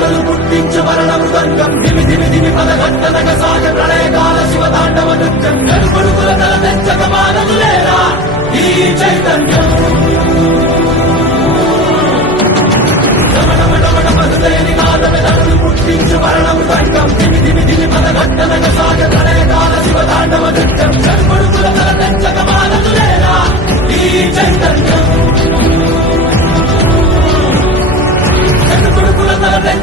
కళలు పుట్టించు మరణ మృదంగం ధిమి ధిమి ధిమి పదఘట్టనగ సాగ ప్రళయకాల శివతాండవ నృత్యం నలుగుడుకుల తల తెచ్చక మానదులేరా ఈ చైతన్యం